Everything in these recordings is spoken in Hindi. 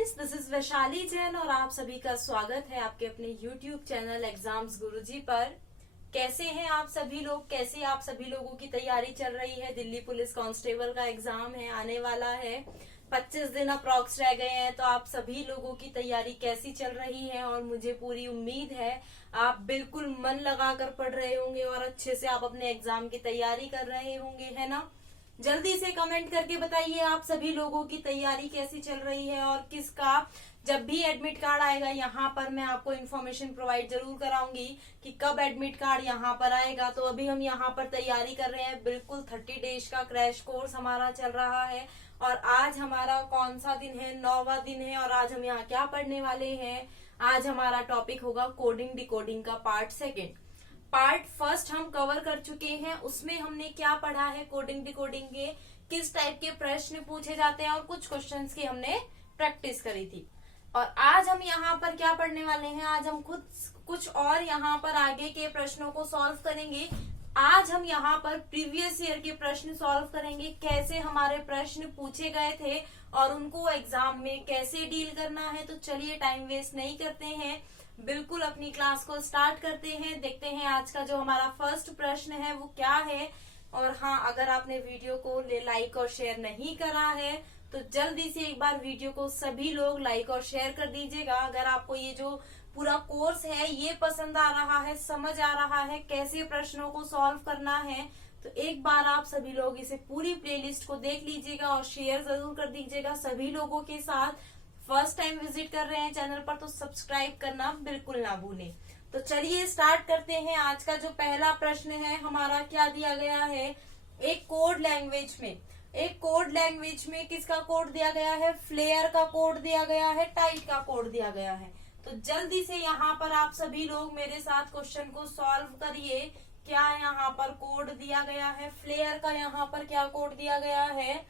Friends, this is Vaishali Jain और आप सभी का स्वागत है आपके अपने YouTube चैनल एग्जाम्स गुरुजी पर। कैसे हैं आप सभी लोग? कैसे आप सभी लोगों की तैयारी चल रही है? दिल्ली पुलिस कांस्टेबल का एग्जाम है, आने वाला है, 25 दिन अप्रॉक्स रह गए हैं। तो आप सभी लोगों की तैयारी कैसी चल रही है? और मुझे पूरी उम्मीद है आप बिल्कुल मन लगाकर पढ़ रहे होंगे और अच्छे से आप अपने एग्जाम की तैयारी कर रहे होंगे, है ना? जल्दी से कमेंट करके बताइए आप सभी लोगों की तैयारी कैसी चल रही है और किसका जब भी एडमिट कार्ड आएगा यहाँ पर मैं आपको इन्फॉर्मेशन प्रोवाइड जरूर कराऊंगी कि कब एडमिट कार्ड यहाँ पर आएगा। तो अभी हम यहाँ पर तैयारी कर रहे हैं, बिल्कुल 30 डेज का क्रैश कोर्स हमारा चल रहा है। और आज हमारा कौन सा दिन है? 9वां दिन है। और आज हम यहाँ क्या पढ़ने वाले हैं? आज हमारा टॉपिक होगा कोडिंग डिकोडिंग का पार्ट सेकेंड। पार्ट फर्स्ट हम कवर कर चुके हैं, उसमें हमने क्या पढ़ा है, कोडिंग डिकोडिंग के किस टाइप के प्रश्न पूछे जाते हैं और कुछ क्वेश्चंस की हमने प्रैक्टिस करी थी। और आज हम यहाँ पर क्या पढ़ने वाले हैं? आज हम खुद कुछ और यहाँ पर आगे के प्रश्नों को सॉल्व करेंगे। आज हम यहाँ पर प्रीवियस ईयर के प्रश्न सॉल्व करेंगे, कैसे हमारे प्रश्न पूछे गए थे और उनको एग्जाम में कैसे डील करना है। तो चलिए टाइम वेस्ट नहीं करते हैं, बिल्कुल अपनी क्लास को स्टार्ट करते हैं। देखते हैं आज का जो हमारा फर्स्ट प्रश्न है वो क्या है। और हाँ, अगर आपने वीडियो को लाइक और शेयर नहीं करा है तो जल्दी से एक बार वीडियो को सभी लोग लाइक और शेयर कर दीजिएगा। अगर आपको ये जो पूरा कोर्स है ये पसंद आ रहा है, समझ आ रहा है कैसे प्रश्नों को सॉल्व करना है, तो एक बार आप सभी लोग इसे पूरी प्लेलिस्ट को देख लीजिएगा और शेयर जरूर कर दीजिएगा सभी लोगों के साथ। फर्स्ट टाइम विजिट कर रहे हैं चैनल पर तो सब्सक्राइब करना बिल्कुल ना भूलें। तो चलिए स्टार्ट करते हैं। आज का जो पहला प्रश्न है हमारा क्या दिया गया है, एक कोड लैंग्वेज में किसका कोड दिया गया है? फ्लेयर का कोड दिया गया है, टाइट का कोड दिया गया है। तो जल्दी से यहाँ पर आप सभी लोग मेरे साथ क्वेश्चन को सॉल्व करिए। क्या यहाँ पर कोड दिया गया है? फ्लेयर का यहाँ पर क्या कोड दिया गया है?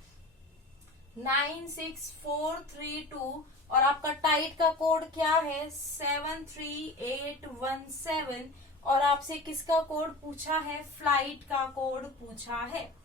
96432। और आपका टाइट का कोड क्या है? 73817। और आपसे किसका कोड पूछा है? फ्लाइट का कोड पूछा है।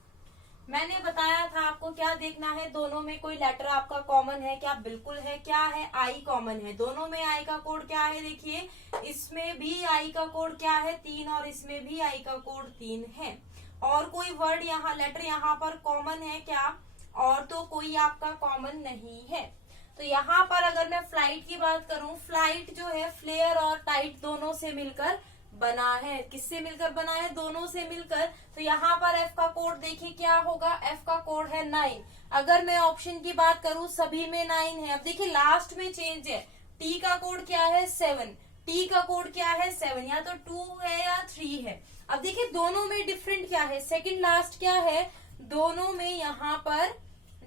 मैंने बताया था आपको क्या देखना है, दोनों में कोई लेटर आपका कॉमन है क्या? बिल्कुल है। क्या है? आई कॉमन है। दोनों में आई का कोड क्या है? देखिए, इसमें भी आई का कोड क्या है? 3 और इसमें भी आई का कोड 3 है। और कोई वर्ड यहाँ लेटर यहाँ पर कॉमन है क्या? और तो कोई आपका कॉमन नहीं है। तो यहाँ पर अगर मैं फ्लाइट की बात करूं, फ्लाइट जो है फ्लेयर और टाइट दोनों से मिलकर बना है। किससे मिलकर बना है? दोनों से मिलकर। तो यहाँ पर एफ का कोड देखिए क्या होगा? एफ का कोड है 9। अगर मैं ऑप्शन की बात करूं, सभी में 9 है। अब देखिए लास्ट में चेंज है। टी का कोड क्या है? 7। टी का कोड क्या है? 7। या तो 2 है या 3 है। अब देखिए दोनों में डिफरेंट क्या है? सेकंड लास्ट क्या है? दोनों में यहाँ पर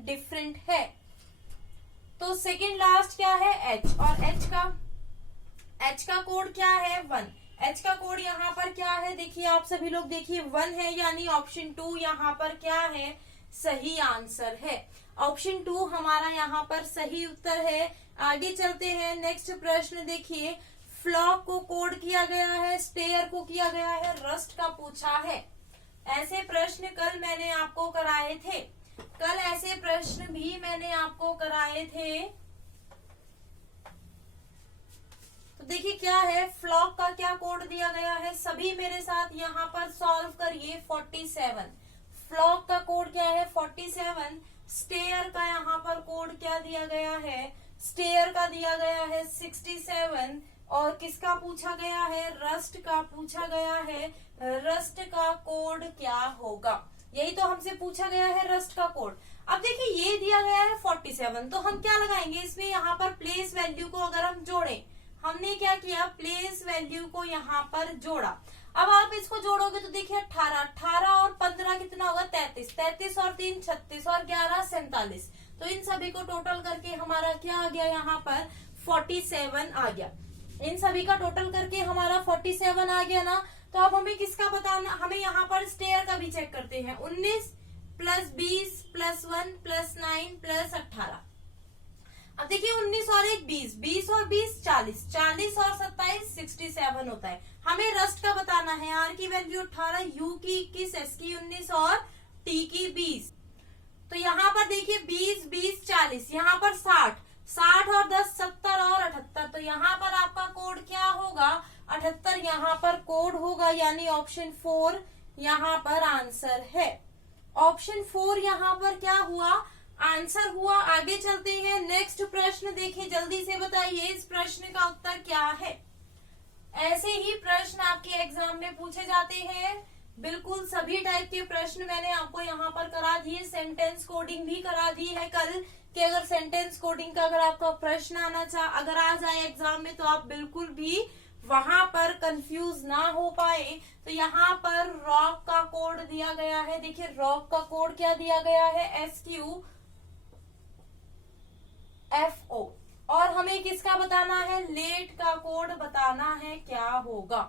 डिफरेंट है। तो सेकंड लास्ट क्या है? एच। और एच का कोड क्या है? 1। एच का कोड यहाँ पर क्या है? देखिए आप सभी लोग देखिए 1 है, यानी ऑप्शन 2 यहाँ पर क्या है? सही आंसर है। ऑप्शन 2 हमारा यहाँ पर सही उत्तर है। आगे चलते हैं, नेक्स्ट प्रश्न देखिए। फ्लॉक को कोड किया गया है, स्टेयर को किया गया है, रस्ट का पूछा है। ऐसे प्रश्न कल मैंने आपको कराए थे। कल ऐसे प्रश्न भी मैंने आपको कराए थे। तो देखिए क्या है, फ्लॉक का क्या कोड दिया गया है? सभी मेरे साथ यहाँ पर सॉल्व करिए। 47। फ्लॉक का कोड क्या है? 47। स्टेयर का यहाँ पर कोड क्या दिया गया है? स्टेयर का दिया गया है 67। और किसका पूछा गया है? रस्ट का पूछा गया है। रस्ट का कोड क्या होगा? यही तो हमसे पूछा गया है, रस्ट का कोड। अब देखिए ये दिया गया है 47, तो हम क्या लगाएंगे इसमें? यहाँ पर प्लेस वैल्यू को अगर हम जोड़ें, हमने क्या किया? प्लेस वैल्यू को यहाँ पर जोड़ा। अब आप इसको जोड़ोगे तो देखिए 18 और 15 कितना होगा? 33। 33 और 3 36 और 11 47। तो इन सभी को टोटल करके हमारा क्या आ गया? यहाँ पर 47 आ गया। इन सभी का टोटल करके हमारा 47 आ गया ना। तो अब हमें किसका बताना? हमें यहाँ पर स्टेयर का भी चेक करते हैं। 19 + 20 + 1 + 9 + 18। अब देखिए 19 और 1 20, 20 और 20 40, 40 और 27 67 होता है। हमें रस्ट का बताना है। आर की वैल्यू 18, यू की 21, एस की 19 और टी की 20। तो यहाँ पर देखिए 20 20 40, यहाँ पर 60 60 और होगा, यानी ऑप्शन 4 यहाँ पर आंसर है। ऑप्शन 4 यहाँ पर क्या हुआ, आंसर हुआ। आगे चलते हैं, नेक्स्ट प्रश्न देखिए, जल्दी से बताइए इस प्रश्न का उत्तर क्या है। ऐसे ही प्रश्न आपके एग्जाम में पूछे जाते हैं, बिल्कुल सभी टाइप के प्रश्न मैंने आपको यहाँ पर करा दिए। सेंटेंस कोडिंग भी करा दी है कल, कि अगर सेंटेंस कोडिंग का अगर आपका प्रश्न अगर आ जाए एग्जाम में तो आप बिल्कुल भी वहां पर कंफ्यूज ना हो पाए। तो यहाँ पर रॉक का कोड दिया गया है। देखिए रॉक का कोड क्या दिया गया है, SQFO। और हमें किसका बताना है, लेट का कोड बताना है, क्या होगा,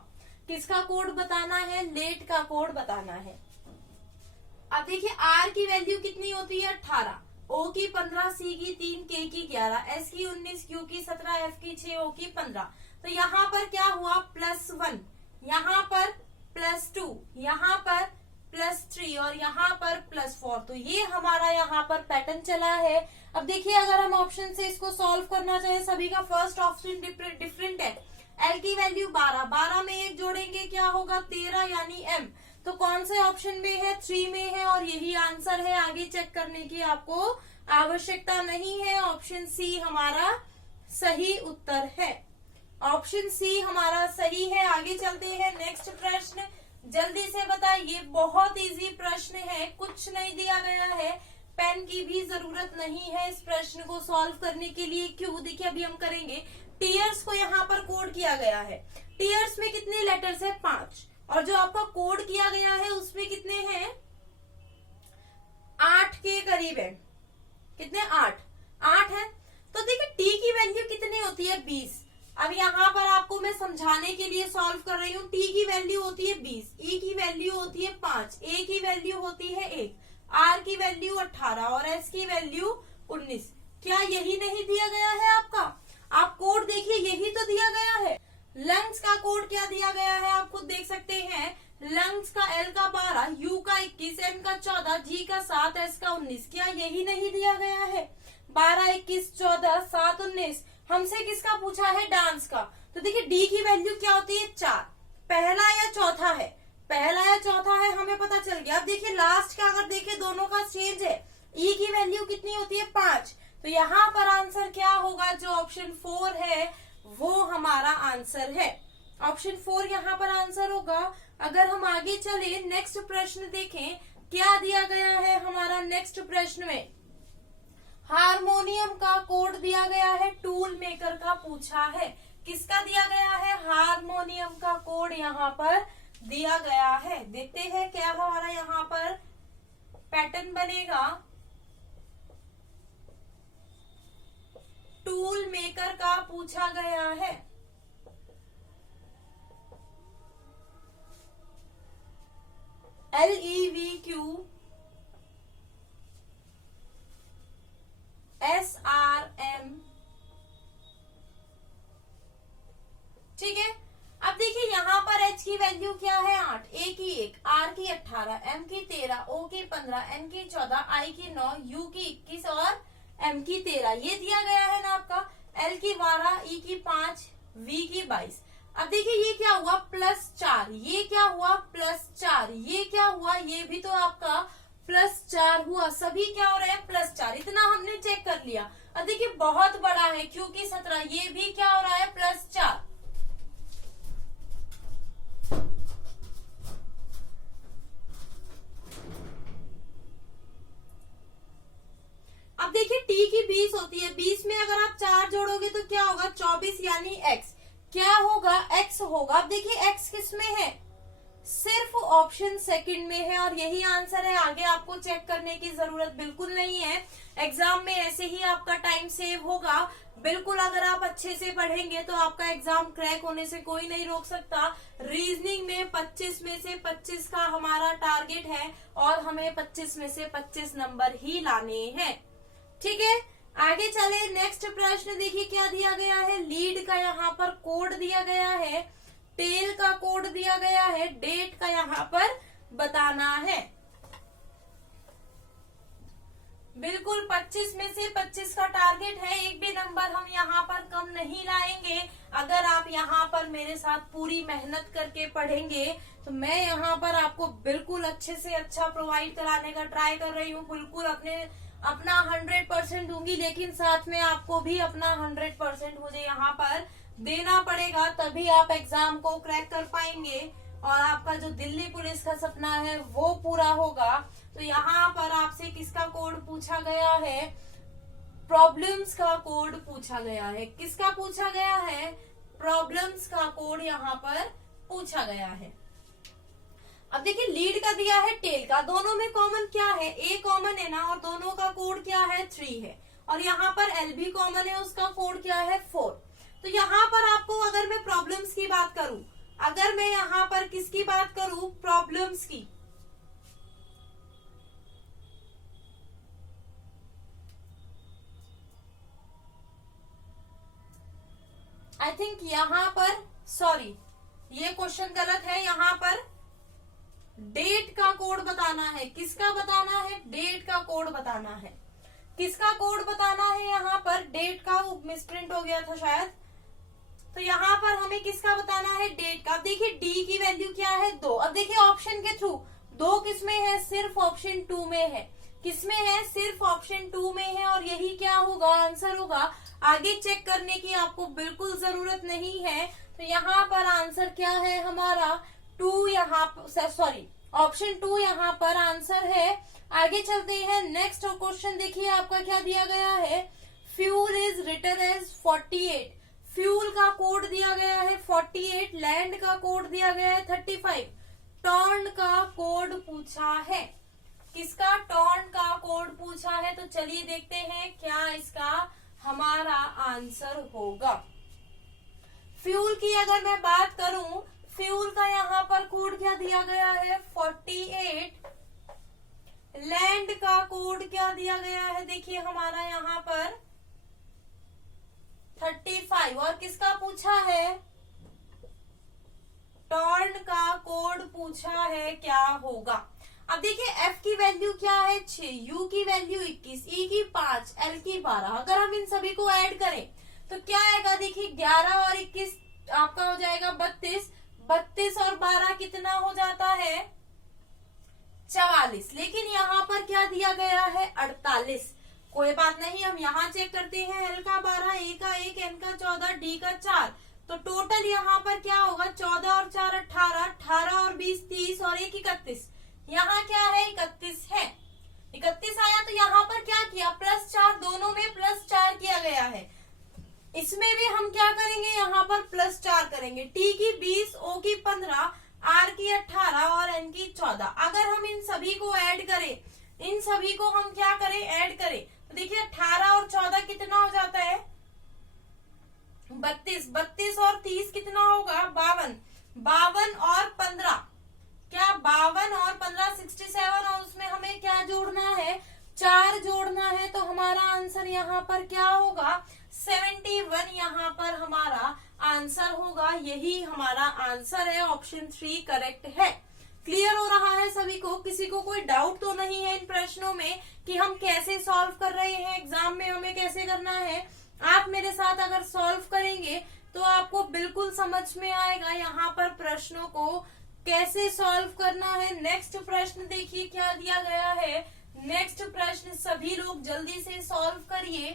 किसका कोड बताना है, लेट का कोड बताना है। अब देखिए R की वैल्यू कितनी होती है, 18, O की 15, C की 3, K की 11, S की 19, Q की 17, F की 6, O की 15। तो यहाँ पर क्या हुआ, +1, यहाँ पर +2, यहाँ पर +3 और यहाँ पर +4। तो ये हमारा यहाँ पर पैटर्न चला है। अब देखिए अगर हम ऑप्शन से इसको सॉल्व करना चाहे, सभी का फर्स्ट ऑप्शन डिफरेंट है। L की वैल्यू 12, 12 में 1 जोड़ेंगे क्या होगा, 13, यानी M। तो कौन से ऑप्शन में है, 3 में है, और यही आंसर है। आगे चेक करने की आपको आवश्यकता नहीं है। ऑप्शन सी हमारा सही उत्तर है। ऑप्शन सी हमारा सही है। आगे चलते हैं, नेक्स्ट प्रश्न जल्दी से बताइए। बहुत इजी प्रश्न है, कुछ नहीं दिया गया है, पेन की भी जरूरत नहीं है इस प्रश्न को सॉल्व करने के लिए। क्यों, देखिए अभी हम करेंगे। टीयर्स को यहाँ पर कोड किया गया है। टीयर्स में कितने लेटर्स है, 5, और जो आपका कोड किया गया है उसमें कितने हैं, 8 के करीब है। कितने, 8 है। तो देखिए टी की वैल्यू कितनी होती है, 20। अब यहाँ पर आपको मैं समझाने के लिए सॉल्व कर रही हूँ। टी की वैल्यू होती है 20, ई की वैल्यू होती है 5, ए की वैल्यू होती है 1, आर की वैल्यू 18 और एस की वैल्यू 19। क्या यही नहीं दिया गया है आपका? आप कोड देखिए, यही तो दिया गया है। लंग्स का कोड क्या दिया गया है, आप खुद देख सकते हैं। लंग्स का L का 12, U का 21, M का 14, G का 7, S का 19। क्या यही नहीं दिया गया है? 12, 21, 14, 7, 19। हमसे किसका पूछा है, डांस का। तो देखिए D की वैल्यू क्या होती है, 4। पहला या चौथा है, पहला या चौथा है, हमें पता चल गया। अब देखिए लास्ट का अगर देखे, दोनों का चेंज है। E की वैल्यू कितनी होती है, 5। तो यहाँ पर आंसर क्या होगा, जो ऑप्शन 4 है वो हमारा आंसर है। ऑप्शन 4 यहाँ पर आंसर होगा। अगर हम आगे चले, नेक्स्ट प्रश्न देखें, क्या दिया गया है हमारा नेक्स्ट प्रश्न में। हारमोनियम का कोड दिया गया है, टूल मेकर का पूछा है। किसका दिया गया है, हारमोनियम का कोड यहाँ पर दिया गया है। देखते हैं क्या हमारा यहाँ पर पैटर्न बनेगा। टूल मेकर का पूछा गया है। LEVQ SRM, ठीक है। अब देखिए यहाँ पर H की वैल्यू क्या है, 8, A की 1, R की 18, M की 13, O की 15, N की 14, I की 9, U की 21 और M की 13। ये दिया गया है ना आपका। L की 12, E की 5, V की 22। अब देखिए ये क्या हुआ, +4, ये क्या हुआ, +4, ये क्या हुआ, ये भी तो आपका +4 हुआ। सभी क्या हो रहे हैं, +4। इतना हमने चेक कर लिया। अब देखिए बहुत बड़ा है, क्योंकि 17, ये भी क्या हो रहा है, +4। अब देखिए टी की 20 होती है, 20 में अगर आप 4 जोड़ोगे तो क्या होगा, 24, यानी x। क्या होगा, x होगा। अब देखिए x किस में है, सिर्फ ऑप्शन सेकंड में है, और यही आंसर है। आगे आपको चेक करने की जरूरत बिल्कुल नहीं है। एग्जाम में ऐसे ही आपका टाइम सेव होगा। बिल्कुल अगर आप अच्छे से पढ़ेंगे तो आपका एग्जाम क्रैक होने से कोई नहीं रोक सकता। रीजनिंग में 25 में से 25 का हमारा टारगेट है, और हमें 25 में से 25 नंबर ही लाने हैं, ठीक है। आगे चले, नेक्स्ट प्रश्न देखिए क्या दिया गया है। लीड का यहाँ पर कोड दिया गया है, टेल का कोड दिया गया है, डेट का यहाँ पर बताना है। बिल्कुल 25 में से 25 का टारगेट है, एक भी नंबर हम यहाँ पर कम नहीं लाएंगे। अगर आप यहाँ पर मेरे साथ पूरी मेहनत करके पढ़ेंगे तो मैं यहाँ पर आपको बिल्कुल अच्छे से अच्छा प्रोवाइड कराने का ट्राई कर रही हूँ। बिल्कुल अपना 100% दूंगी, लेकिन साथ में आपको भी अपना 100% मुझे यहाँ पर देना पड़ेगा, तभी आप एग्जाम को क्रैक कर पाएंगे और आपका जो दिल्ली पुलिस का सपना है वो पूरा होगा। तो यहाँ पर आपसे किसका कोड पूछा गया है? प्रॉब्लम्स का कोड पूछा गया है। किसका पूछा गया है? प्रॉब्लम्स का कोड यहाँ पर पूछा गया है। अब देखिए, लीड का दिया है, टेल का, दोनों में कॉमन क्या है? ए कॉमन है ना, और दोनों का कोड क्या है? 3 है। और यहाँ पर एल भी कॉमन है, उसका कोड क्या है? 4। तो यहाँ पर आपको, अगर मैं प्रॉब्लम्स की बात करूं, अगर मैं यहाँ पर किसकी बात करूं? प्रॉब्लम्स की, आई थिंक यहाँ पर, सॉरी ये क्वेश्चन गलत है। यहाँ पर डेट का कोड बताना है। किसका बताना है? डेट का कोड बताना है। किसका कोड बताना है? यहाँ पर डेट का, वो मिसप्रिंट हो गया था शायद। तो यहाँ पर हमें किसका बताना है? डेट का। अब देखिए डी की वैल्यू क्या है? 2। अब देखिए ऑप्शन के थ्रू 2 किसमें है? सिर्फ ऑप्शन 2 में है। किसमें है? सिर्फ ऑप्शन 2 में है। और यही क्या होगा? आंसर होगा। आगे चेक करने की आपको बिल्कुल जरूरत नहीं है। तो यहाँ पर आंसर क्या है हमारा? 2 यहाँ पर, सॉरी ऑप्शन 2 यहाँ पर आंसर है। आगे चलते हैं। नेक्स्ट क्वेश्चन देखिए आपका क्या दिया गया है? Fuel is written as 48। Fuel का कोड दिया गया है 48, लैंड का कोड दिया गया है 35, टॉर्न का कोड पूछा है। किसका? टॉर्न का कोड पूछा है। तो चलिए देखते हैं क्या इसका हमारा आंसर होगा। फ्यूल की अगर मैं बात करूं, फ्यूल का यहाँ पर कोड क्या दिया गया है? 48। लैंड का कोड क्या दिया गया है? देखिए हमारा यहाँ पर 35। और किसका पूछा है? टॉर्न का कोड पूछा है, क्या होगा? अब देखिए एफ की वैल्यू क्या है? 6, यू की वैल्यू 21, ई की 5, एल की 12। अगर हम इन सभी को ऐड करें तो क्या आएगा? देखिए 11 और 21 आपका हो जाएगा 32। 32 और 12 कितना हो जाता है? 44। लेकिन यहाँ पर क्या दिया गया है? 48। कोई बात नहीं, हम यहाँ चेक करते हैं। एल का 12, ए का 1, एन का 14, डी का 4। तो टोटल यहाँ पर क्या होगा? 14 और 4 18, 18 और 20 30 और 1 31। यहाँ क्या है? 31 है। 31 आया तो यहाँ पर क्या किया? +4, दोनों में +4 किया गया है। इसमें भी हम क्या करेंगे? यहाँ पर +4 करेंगे। टी की 20, ओ की 15, आर की 18 और एन की 14। अगर हम इन सभी को ऐड करें, इन सभी को हम क्या करें? ऐड करें तो देखिए 18 और 14 कितना हो जाता है? 32। 32 और 30 कितना होगा? 52। 52 और 15, क्या 52 और 15 67। और उसमें हमें क्या जोड़ना है? 4 जोड़ना है। तो हमारा आंसर यहाँ पर क्या होगा? 71 यहाँ पर हमारा आंसर होगा। यही हमारा आंसर है। ऑप्शन 3 करेक्ट है। क्लियर हो रहा है सभी को? किसी को कोई डाउट तो नहीं है इन प्रश्नों में कि हम कैसे सॉल्व कर रहे हैं, एग्जाम में हमें कैसे करना है? आप मेरे साथ अगर सॉल्व करेंगे तो आपको बिल्कुल समझ में आएगा यहाँ पर प्रश्नों को कैसे सॉल्व करना है। नेक्स्ट प्रश्न देखिए क्या दिया गया है। नेक्स्ट प्रश्न सभी लोग जल्दी से सॉल्व करिए।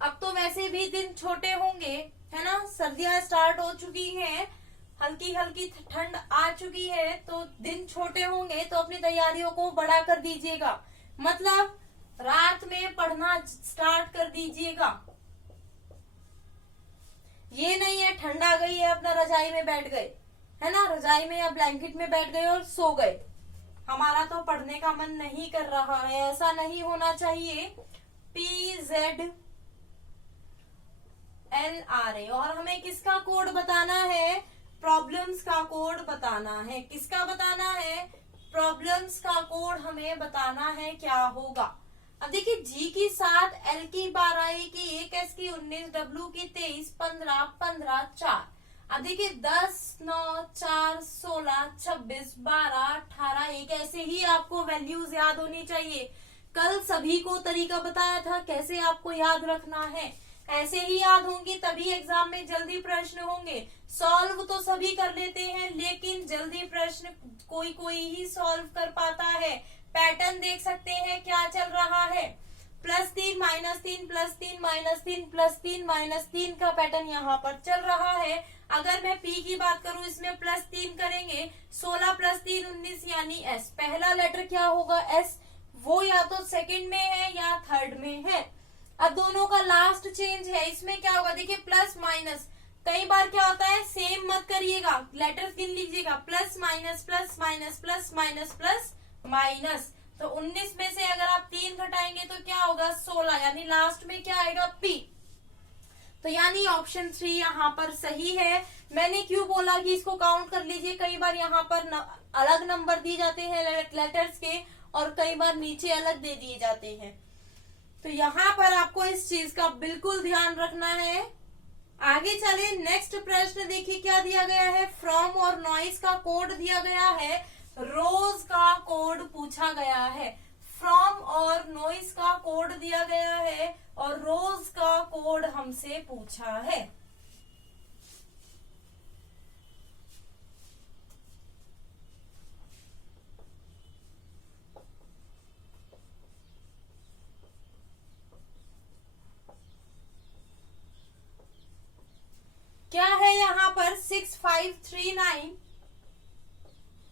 अब तो वैसे भी दिन छोटे होंगे, है ना? सर्दियां स्टार्ट हो चुकी हैं, हल्की हल्की ठंड आ चुकी है, तो दिन छोटे होंगे तो अपनी तैयारियों को बढ़ा कर दीजिएगा। मतलब रात में पढ़ना स्टार्ट कर दीजिएगा। ये नहीं है ठंड आ गई है अपना रजाई में बैठ गए, है ना, रजाई में या ब्लैंकेट में बैठ गए और सो गए, हमारा तो पढ़ने का मन नहीं कर रहा है। ऐसा नहीं होना चाहिए। PZLRA। और हमें किसका कोड बताना है? प्रॉब्लम्स का कोड बताना है। किसका बताना है? प्रॉब्लम्स का कोड हमें बताना है। क्या होगा? अब देखिए G की 7, L की 12, A की 1, S की 19, W की 23, 15, 15, 4। अब देखिए 10, 9, 4, 16, 26, 12, 18, 1 ऐसे ही आपको वैल्यूज याद होनी चाहिए। कल सभी को तरीका बताया था कैसे आपको याद रखना है, ऐसे ही याद होंगी तभी एग्जाम में जल्दी प्रश्न होंगे। सॉल्व तो सभी कर लेते हैं लेकिन जल्दी प्रश्न कोई कोई ही सॉल्व कर पाता है। पैटर्न देख सकते हैं क्या चल रहा है, +3 -3 +3 -3 +3 -3 का पैटर्न यहाँ पर चल रहा है। अगर मैं P की बात करूं इसमें +3 करेंगे, 16 + 3 19 यानी S। पहला लेटर क्या होगा S, वो या तो सेकंड में है या थर्ड में है। अब दोनों का लास्ट चेंज है, इसमें क्या होगा देखिए प्लस माइनस, कई बार क्या होता है सेम मत करिएगा, लेटर्स गिन लीजिएगा, plus minus plus minus plus minus plus minus. तो 19 में से अगर आप 3 घटाएंगे तो क्या होगा 16, यानी लास्ट में क्या आएगा P। तो यानी ऑप्शन 3 यहाँ पर सही है। मैंने क्यों बोला कि इसको काउंट कर लीजिए, कई बार यहाँ पर अलग नंबर दिए जाते हैं लेटर्स के और कई बार नीचे अलग दे दिए जाते हैं, तो यहाँ पर आपको इस चीज का बिल्कुल ध्यान रखना है। आगे चले, नेक्स्ट प्रश्न देखिए क्या दिया गया है। फ्रॉम और नॉइस का कोड दिया गया है, रोज का कोड पूछा गया है। फ्रॉम और नॉइस का कोड दिया गया है और रोज का कोड हमसे पूछा है। क्या है यहाँ पर 6539,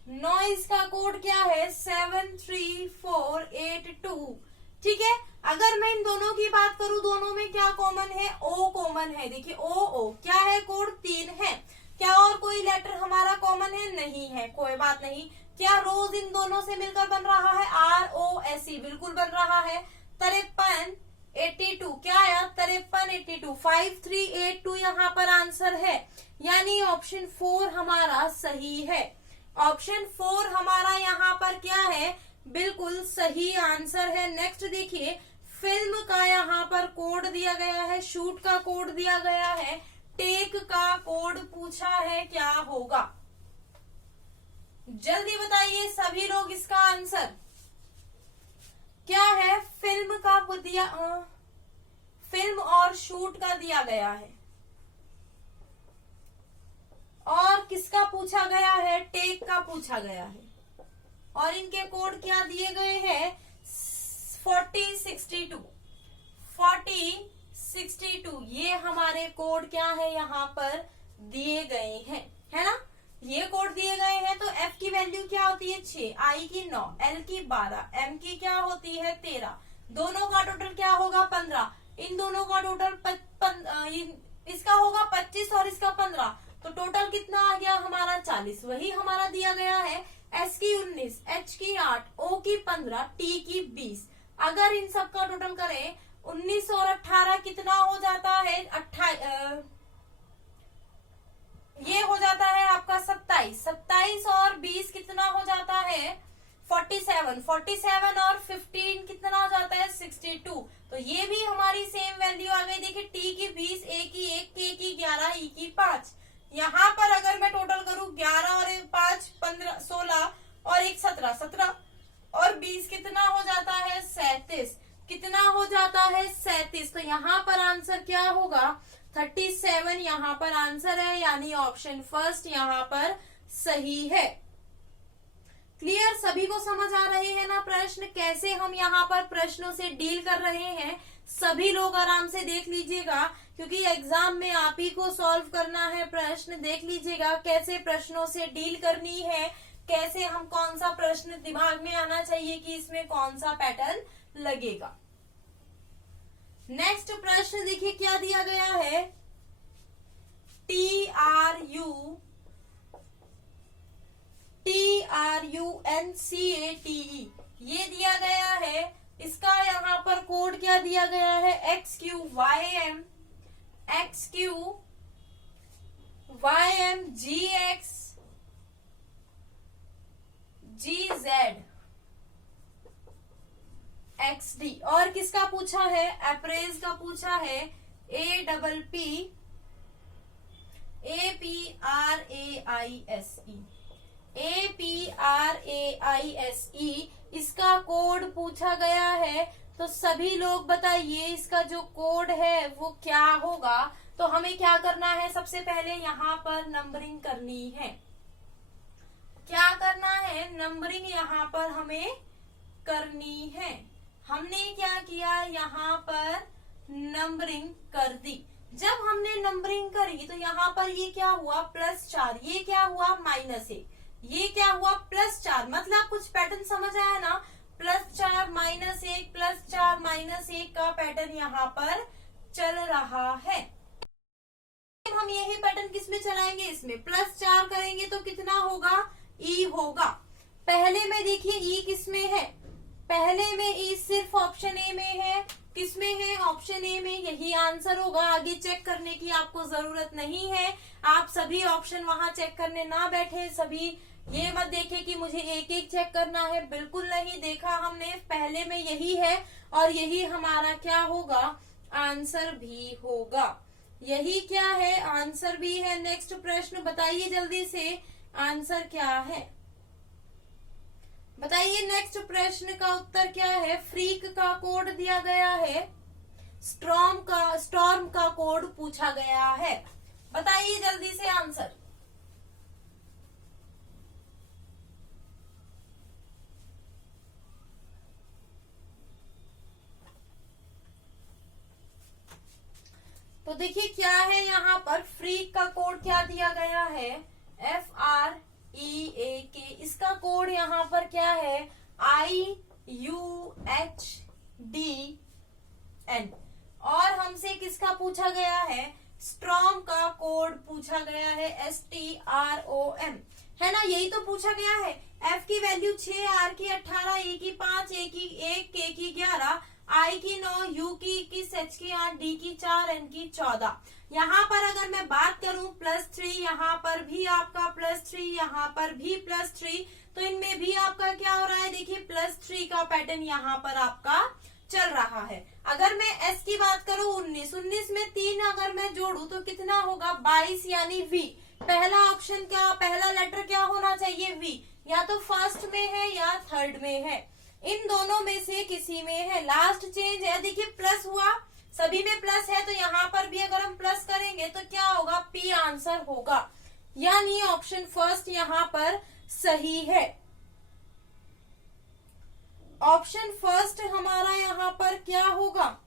नॉइस का कोड क्या है 73482। ठीक है, अगर मैं इन दोनों की बात करूं, दोनों में क्या कॉमन है, ओ कॉमन है। देखिए ओ क्या है, कोड 3 है। क्या और कोई लेटर हमारा कॉमन है, नहीं है, कोई बात नहीं। क्या रोज इन दोनों से मिलकर बन रहा है, ROSE बिल्कुल बन रहा है। 5382 क्या आया 5382, 5382 यहाँ पर आंसर है, यानी ऑप्शन 4 हमारा सही है। ऑप्शन 4 हमारा यहाँ पर क्या है, बिल्कुल सही आंसर है। नेक्स्ट देखिए, फिल्म का यहाँ पर कोड दिया गया है, शूट का कोड दिया गया है, टेक का कोड पूछा है, क्या होगा जल्दी बताइए सभी लोग इसका आंसर क्या है। फिल्म का दिया, फिल्म और शूट का दिया गया है और किसका पूछा गया है, टेक का पूछा गया है और इनके कोड क्या दिए गए हैं 4062, 4062 ये हमारे कोड क्या है यहाँ पर दिए गए हैं, है ना। ये कोड दिए गए हैं। तो F की वैल्यू क्या होती है 6, I की 9, L की 12, M की क्या होती है 13, दोनों का टोटल क्या होगा 15, इन दोनों का टोटल इसका होगा 25 और इसका 15, तो टोटल कितना आ गया हमारा 40, वही हमारा दिया गया है। S की 19, H की 8, O की 15, T की 20। अगर इन सब का टोटल करें 19 और 18 कितना हो जाता है, ये हो जाता है आपका 27, 27 और 20 कितना हो जाता है 47, 47 और 15 कितना हो जाता है 62। तो ये भी हमारी सेम वैल्यू आ गई। देखिए T की 20, A की 1, K की 11, E की 5। यहाँ पर अगर मैं टोटल करूं 11 और 5 15 16 और 1 17, 17 और 20 कितना हो जाता है 37, कितना हो जाता है 37। तो यहाँ पर आंसर क्या होगा 37 यहाँ पर आंसर है, यानी ऑप्शन फर्स्ट यहाँ पर सही है। क्लियर, सभी को समझ आ रहे हैं ना प्रश्न, कैसे हम यहाँ पर प्रश्नों से डील कर रहे हैं। सभी लोग आराम से देख लीजिएगा क्योंकि एग्जाम में आप ही को सॉल्व करना है प्रश्न। देख लीजिएगा कैसे प्रश्नों से डील करनी है, कैसे हम कौन सा प्रश्न दिमाग में आना चाहिए कि इसमें कौन सा पैटर्न लगेगा। नेक्स्ट प्रश्न देखिए क्या दिया गया है, TRUNCATE ये दिया गया है। इसका यहाँ पर कोड क्या दिया गया है XQYM GX GZ XD और किसका पूछा है, अप्रेज का पूछा है, APPRAISE APRAISE इसका कोड पूछा गया है। तो सभी लोग बताइए इसका जो कोड है वो क्या होगा। तो हमें क्या करना है, सबसे पहले यहाँ पर नंबरिंग करनी है। क्या करना है, नंबरिंग यहाँ पर हमें करनी है। हमने क्या किया, यहाँ पर नंबरिंग कर दी। जब हमने नंबरिंग करी तो यहाँ पर ये क्या हुआ, +4, ये क्या हुआ, -1, ये क्या हुआ, +4। मतलब कुछ पैटर्न समझ आया ना, +4 -1 +4 -1 का पैटर्न यहाँ पर चल रहा है। हम यही पैटर्न किस में चलाएंगे, इसमें +4 करेंगे तो कितना होगा, ई होगा। पहले में देखिए ई किस में है, पहले में ई सिर्फ ऑप्शन ए में है। किस में है, ऑप्शन ए में, यही आंसर होगा। आगे चेक करने की आपको जरूरत नहीं है। आप सभी ऑप्शन वहां चेक करने ना बैठे। सभी ये मत देखे कि मुझे एक एक चेक करना है, बिल्कुल नहीं। देखा हमने, पहले में यही है और यही हमारा क्या होगा, आंसर भी होगा। यही क्या है, आंसर भी है। नेक्स्ट प्रश्न बताइए जल्दी से, आंसर क्या है बताइए। नेक्स्ट प्रश्न का उत्तर क्या है, फ्रीक का कोड दिया गया है, स्टॉर्म का कोड पूछा गया है। बताइए जल्दी से आंसर। तो देखिए क्या है, यहाँ पर फ्रीक का कोड क्या दिया गया है, FREAK। इसका कोड यहाँ पर क्या है, IUHDN। और हमसे किसका पूछा गया है, स्ट्रॉम का कोड पूछा गया है, STROM, है ना। यही तो पूछा गया है। F की वैल्यू 6, R की 18, E की 5, A की 1, K की 11, I की 9, U की 21, H की 8, D की 4, N की 14। यहाँ पर अगर मैं बात करूं +3, यहाँ पर भी आपका +3, यहाँ पर भी +3, तो इनमें भी आपका क्या हो रहा है, देखिए +3 का पैटर्न यहाँ पर आपका चल रहा है। अगर मैं S की बात करूं 19 में 3 अगर मैं जोड़ू तो कितना होगा, 22, यानी V। पहला ऑप्शन क्या, पहला लेटर क्या होना चाहिए, V। या तो फर्स्ट में है या थर्ड में है, इन दोनों में से किसी में है। लास्ट चेंज है, देखिए प्लस हुआ, सभी में प्लस है, तो यहाँ पर भी अगर हम प्लस करेंगे तो क्या होगा, P आंसर होगा। यानी ऑप्शन फर्स्ट यहाँ पर सही है। ऑप्शन फर्स्ट हमारा यहाँ पर क्या होगा,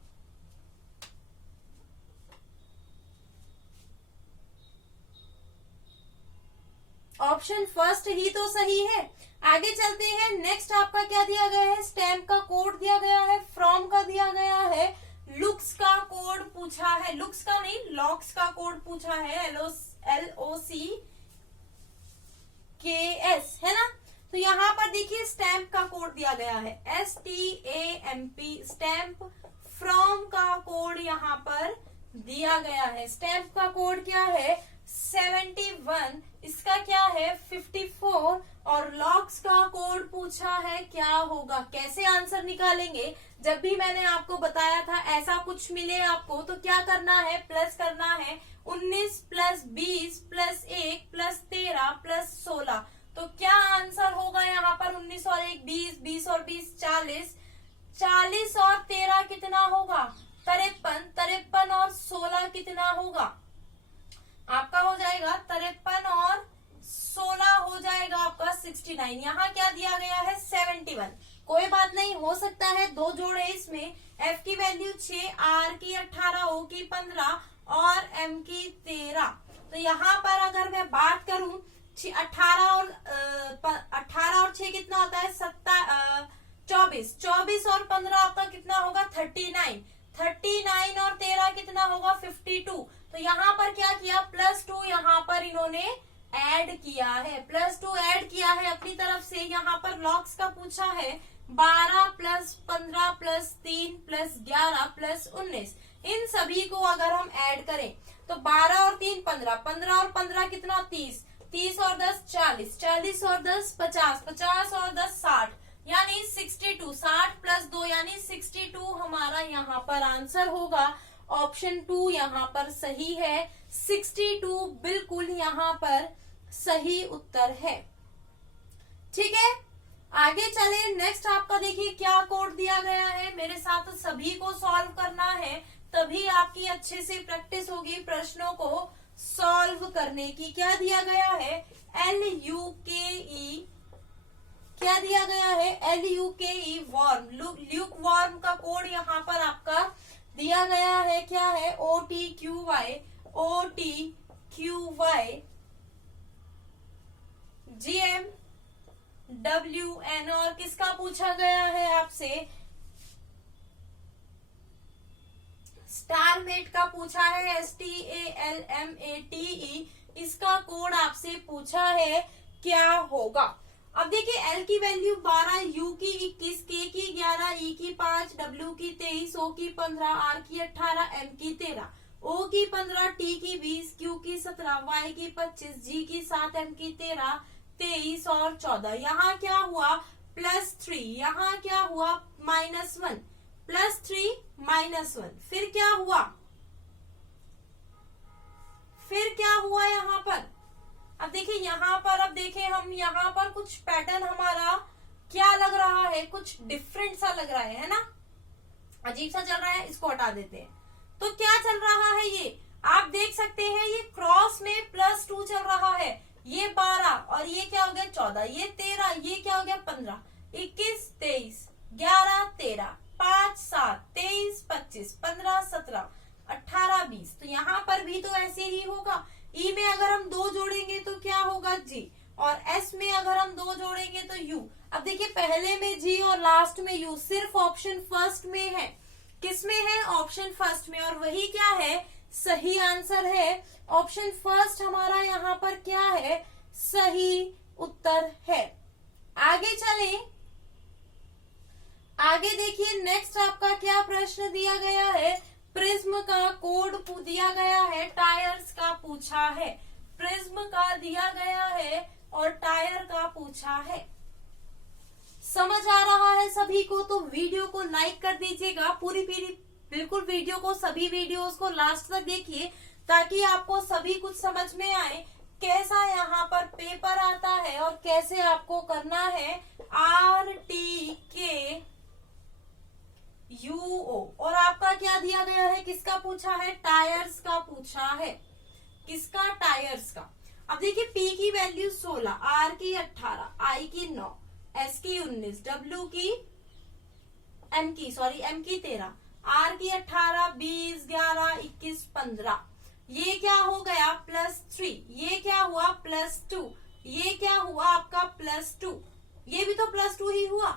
ऑप्शन फर्स्ट ही तो सही है। आगे चलते हैं। नेक्स्ट आपका क्या दिया गया है, स्टैम्प का कोड दिया गया है, फ्रॉम का दिया गया है, लुक्स का कोड पूछा है, लुक्स का नहीं लॉक्स का कोड पूछा है, LOCKS, है ना। तो यहाँ पर देखिए स्टैम्प का कोड दिया गया है, STAMP, स्टैम्प। फ्रॉम का कोड यहाँ पर दिया गया है, स्टैम्प का कोड क्या है, 71, इसका क्या है 54, और लॉक्स का कोड पूछा है, क्या होगा। कैसे आंसर निकालेंगे, जब भी मैंने आपको बताया था ऐसा कुछ मिले आपको तो क्या करना है, प्लस करना है। 19 + 20 + 1 + 13 + 16, तो क्या आंसर होगा यहाँ पर, 19 और 1 20, 20 और 20 40, 40 और 13 कितना होगा, 53, 53 और 16 कितना होगा, आपका हो जाएगा 53 और 16 हो जाएगा आपका 69। यहाँ क्या दिया गया है 71। कोई बात नहीं, हो सकता है दो जोड़े इसमें, F की वैल्यू 6, R की 18, O की 15 और M की 13। तो यहाँ पर अगर मैं बात करूं 18 और 6 कितना होता है 24, 24 और 15 आपका कितना होगा 39, 39 और 13 कितना होगा 52। तो यहाँ पर क्या किया, +2 यहाँ पर इन्होंने ऐड किया है, +2 ऐड किया है अपनी तरफ से। यहाँ पर लॉक्स का पूछा है, 12 + 15 + 3 + 11 + 19, इन सभी को अगर हम ऐड करें तो 12 और 3 15, 15 और 15 कितना 30, 30 और 10 40, 40 और 10 50, 50 और 10 60, यानी 62, 60 + 2 यानी 62 हमारा यहाँ पर आंसर होगा। ऑप्शन 2 यहाँ पर सही है, 62 बिल्कुल यहाँ पर सही उत्तर है। ठीक है, आगे चले। नेक्स्ट आपका देखिए क्या कोड दिया गया है, मेरे साथ सभी को सॉल्व करना है, तभी आपकी अच्छे से प्रैक्टिस होगी प्रश्नों को सॉल्व करने की। क्या दिया गया है, LUKE, क्या दिया गया है, LUKE वार्म, ल्यूक वार्म का कोड यहाँ पर आपका दिया गया है, क्या है, OTQY, GMWN। और किसका पूछा गया है आपसे, स्टारमेट का पूछा है, STALMATE, इसका कोड आपसे पूछा है, क्या होगा। अब देखिए L की वैल्यू 12, U की 21, K की 11, E की 5, W की 23, O की 15, R की 18, M की 13, O की 15, T की 20, Q की 17, Y की 25, G की 7, M की 13, 23 और 14। यहाँ क्या हुआ, +3, यहाँ क्या हुआ, -1, +3 -1, फिर क्या हुआ, यहाँ पर। अब देखिए यहाँ पर, अब देखें हम यहाँ पर कुछ पैटर्न हमारा क्या लग रहा है, कुछ डिफरेंट सा लग रहा है ना, अजीब सा चल रहा है, इसको हटा देते हैं। तो क्या चल रहा है, ये आप देख सकते हैं, ये क्रॉस में +2 चल रहा है, ये 12 और ये क्या हो गया 14, ये 13, ये क्या हो गया 15, 21, 23, 11, 13, 5, 7, 23, 25, 15, 17, 18, 20। तो यहाँ पर भी तो ऐसे ही होगा। ई में अगर हम 2 जोड़ेंगे तो क्या होगा, जी, और एस में अगर हम 2 जोड़ेंगे तो यू। अब देखिए पहले में जी और लास्ट में यू, सिर्फ ऑप्शन फर्स्ट में है, किस में है, ऑप्शन फर्स्ट में, और वही क्या है, सही आंसर है। ऑप्शन फर्स्ट हमारा यहाँ पर क्या है, सही उत्तर है। आगे चलें, आगे देखिए नेक्स्ट आपका क्या प्रश्न दिया गया है, प्रिज्म का कोड दिया गया है, टायर्स का पूछा है, प्रिज्म का दिया गया है और टायर का पूछा है। समझ आ रहा है सभी को, तो वीडियो को लाइक कर दीजिएगा, पूरी बिल्कुल वीडियो को, सभी वीडियोस को लास्ट तक देखिए, ताकि आपको सभी कुछ समझ में आए, कैसा यहाँ पर पेपर आता है और कैसे आपको करना है RTKUO। और आपका क्या दिया गया है, किसका पूछा है, टायर्स का पूछा है, किसका, टायर्स का। अब देखिए P की वैल्यू 16, R की 18, I की 9, S की 19, W की M की 13, R की 18, 20, 11, 21, 15। ये क्या हो गया, +3, ये क्या हुआ, +2, ये क्या हुआ आपका +2, ये भी तो +2 ही हुआ,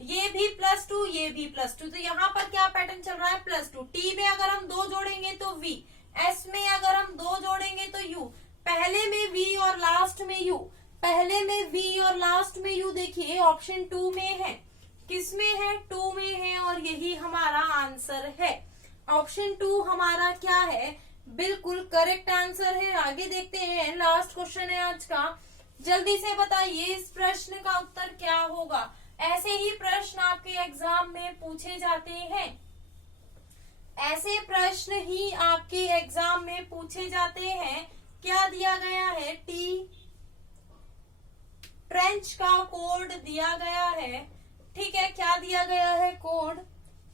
ये भी +2, ये भी +2। तो यहाँ पर क्या पैटर्न चल रहा है, +2। T में अगर हम 2 जोड़ेंगे तो V, S में अगर हम 2 जोड़ेंगे तो U, पहले में V और लास्ट में U, पहले में V और लास्ट में U। देखिए ऑप्शन 2 में है, किस में है, 2 में है, और यही हमारा आंसर है। ऑप्शन 2 हमारा क्या है, बिल्कुल करेक्ट आंसर है। आगे देखते हैं, लास्ट क्वेश्चन है आज का, जल्दी से बताइए इस प्रश्न का उत्तर क्या होगा। ऐसे ही प्रश्न आपके एग्जाम में पूछे जाते हैं, ऐसे प्रश्न ही आपके एग्जाम में पूछे जाते हैं। क्या दिया गया है, टी ट्रेंच का कोड दिया गया है, ठीक है, क्या दिया गया है कोड,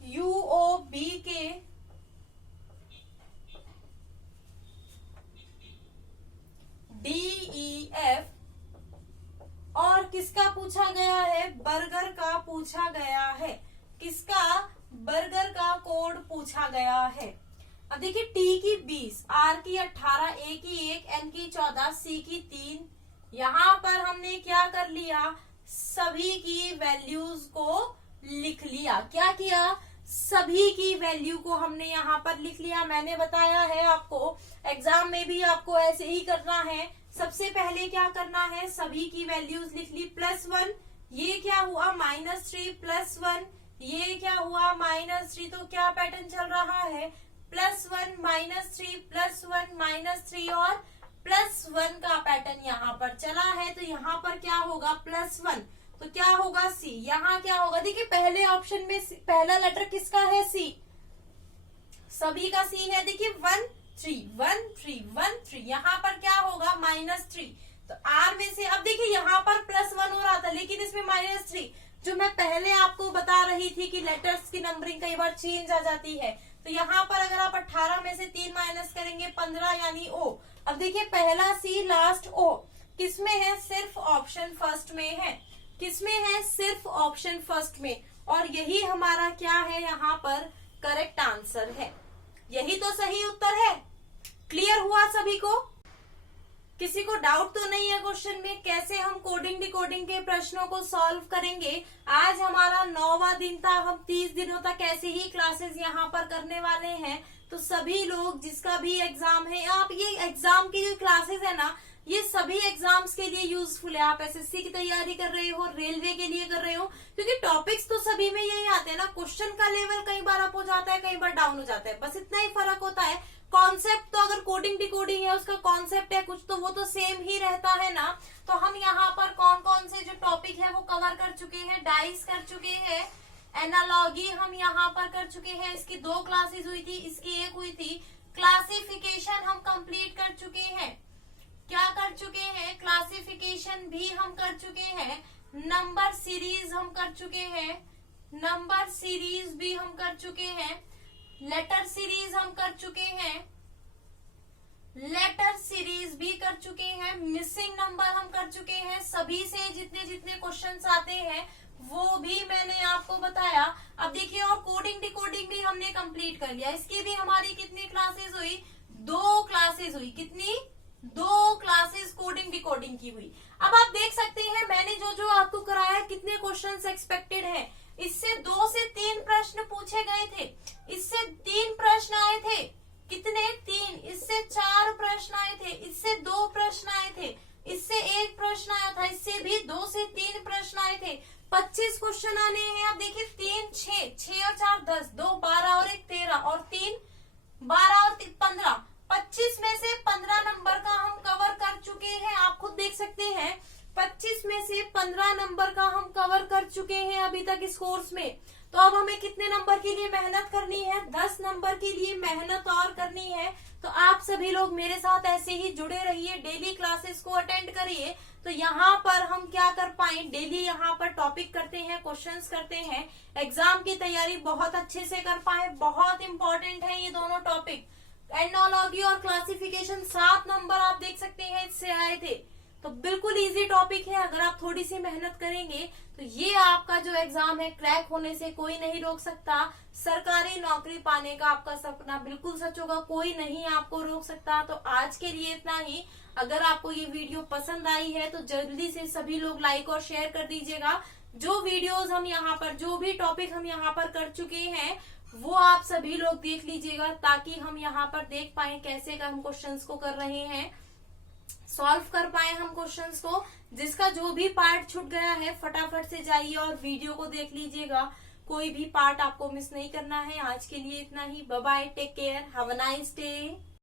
UOBK DEF। और किसका पूछा गया है, बर्गर का पूछा गया है, किसका, बर्गर का कोड पूछा गया है। अब देखिए T की 20, R की 18, A की 1, N की 14, C की 3। यहाँ पर हमने क्या कर लिया, सभी की वैल्यूज को लिख लिया। क्या किया, सभी की वैल्यू को हमने यहाँ पर लिख लिया। मैंने बताया है आपको, एग्जाम में भी आपको ऐसे ही करना है। सबसे पहले क्या करना है, सभी की वैल्यूज लिख ली। +1, ये क्या हुआ, -3, +1, ये क्या हुआ, -3। तो क्या पैटर्न चल रहा है, +1 -3, +1 -3 और +1 का पैटर्न यहाँ पर चला है। तो यहाँ पर क्या होगा, +1, तो क्या होगा C। यहाँ क्या होगा, देखिए पहले ऑप्शन में पहला लेटर किसका है, C, सभी का C है। देखिए 1 3 1 3 1 3, यहाँ पर क्या होगा, -3, तो R में से अब देखिए यहाँ पर +1 हो रहा था लेकिन इसमें -3, जो मैं पहले आपको बता रही थी कि लेटर्स की नंबरिंग कई बार चेंज आ जाती है। तो यहाँ पर अगर आप 18 में से 3 माइनस करेंगे 15 यानी O। अब देखिए पहला C लास्ट O किसमें है, सिर्फ ऑप्शन फर्स्ट में है। किसमें है, सिर्फ ऑप्शन फर्स्ट में। और यही हमारा क्या है, यहाँ पर करेक्ट आंसर है। यही तो सही उत्तर है। क्लियर हुआ सभी को? किसी को डाउट तो नहीं है क्वेश्चन में? कैसे हम कोडिंग डिकोडिंग के प्रश्नों को सॉल्व करेंगे। आज हमारा 9वां दिन था, हम 30 दिनों तक ऐसे ही क्लासेस यहाँ पर करने वाले हैं। तो सभी लोग जिसका भी एग्जाम है, आप ये एग्जाम की जो क्लासेस है ना, ये सभी एग्जाम्स के लिए यूजफुल है। आप एसएससी की तैयारी कर रहे हो, रेलवे के लिए कर रहे हो, क्योंकि टॉपिक्स तो सभी में यही आते हैं ना। क्वेश्चन का लेवल कई बार अप हो जाता है, कई बार डाउन हो जाता है, बस इतना ही फर्क होता है। कॉन्सेप्ट तो अगर कोडिंग डिकोडिंग है, उसका कॉन्सेप्ट है कुछ, तो वो तो सेम ही रहता है ना। तो हम यहाँ पर कौन कौन से जो टॉपिक है वो कवर कर चुके हैं। डाइस कर चुके हैं, एनालॉगी हम यहाँ पर कर चुके हैं, इसकी 2 क्लासेस हुई थी, इसकी 1 हुई थी। क्लासिफिकेशन हम कंप्लीट कर चुके हैं। क्या कर चुके हैं, क्लासिफिकेशन भी हम कर चुके हैं। नंबर सीरीज हम कर चुके हैं, नंबर सीरीज भी हम कर चुके हैं। लेटर सीरीज हम कर चुके हैं, लेटर सीरीज भी कर चुके हैं। मिसिंग नंबर हम कर चुके हैं। सभी से जितने जितने क्वेश्चंस आते हैं वो भी मैंने आपको बताया। अब देखिए, और कोडिंग डिकोडिंग भी हमने कंप्लीट कर लिया। इसकी भी हमारी कितनी क्लासेस हुई, 2 क्लासेस हुई। कितनी, 2 क्लासेस कोडिंग डिकोडिंग की हुई। अब आप देख सकते हैं मैंने जो जो आपको कराया, कितने क्वेश्चंस एक्सपेक्टेड हैं। इससे 2 से 3 प्रश्न पूछे गए थे, इससे 3 प्रश्न आए थे। कितने, 3। इससे 4 प्रश्न आए थे, इससे 2 प्रश्न आए थे, इससे 1 प्रश्न आया था, इससे भी 2 से 3 प्रश्न आए थे। 25 क्वेश्चन आने हैं। आप देखिए 3 6, 6 और 4 10, 2 12 और 1 13 और 3 12 और 15। 25 में से 15 नंबर का हम कवर कर चुके हैं। आप खुद देख सकते हैं 25 में से 15 नंबर का हम कवर कर चुके हैं अभी तक इस कोर्स में। तो अब हमें कितने नंबर के लिए मेहनत करनी है, 10 नंबर के लिए मेहनत और करनी है। तो आप सभी लोग मेरे साथ ऐसे ही जुड़े रहिए, डेली क्लासेस को अटेंड करिए। तो यहाँ पर हम क्या कर पाए, डेली यहाँ पर टॉपिक करते हैं, क्वेश्चंस करते हैं, एग्जाम की तैयारी बहुत अच्छे से कर पाए। बहुत इंपॉर्टेंट है ये दोनों टॉपिक। एनोलॉजी और क्लासिफिकेशन 7 नंबर आप देख सकते हैं इससे आए थे। तो बिल्कुल इजी टॉपिक है। अगर आप थोड़ी सी मेहनत करेंगे तो ये आपका जो एग्जाम है क्रैक होने से कोई नहीं रोक सकता। सरकारी नौकरी पाने का आपका सपना बिल्कुल सच होगा, कोई नहीं आपको रोक सकता। तो आज के लिए इतना ही। अगर आपको ये वीडियो पसंद आई है तो जल्दी से सभी लोग लाइक और शेयर कर दीजिएगा। जो वीडियोस हम यहाँ पर, जो भी टॉपिक हम यहाँ पर कर चुके हैं वो आप सभी लोग देख लीजिएगा, ताकि हम यहाँ पर देख पाए कैसे का हम क्वेश्चंस को कर रहे हैं, सॉल्व कर पाए हम क्वेश्चंस को। जिसका जो भी पार्ट छूट गया है फटाफट से जाइए और वीडियो को देख लीजिएगा। कोई भी पार्ट आपको मिस नहीं करना है। आज के लिए इतना ही। Bye bye, take care, have a nice day.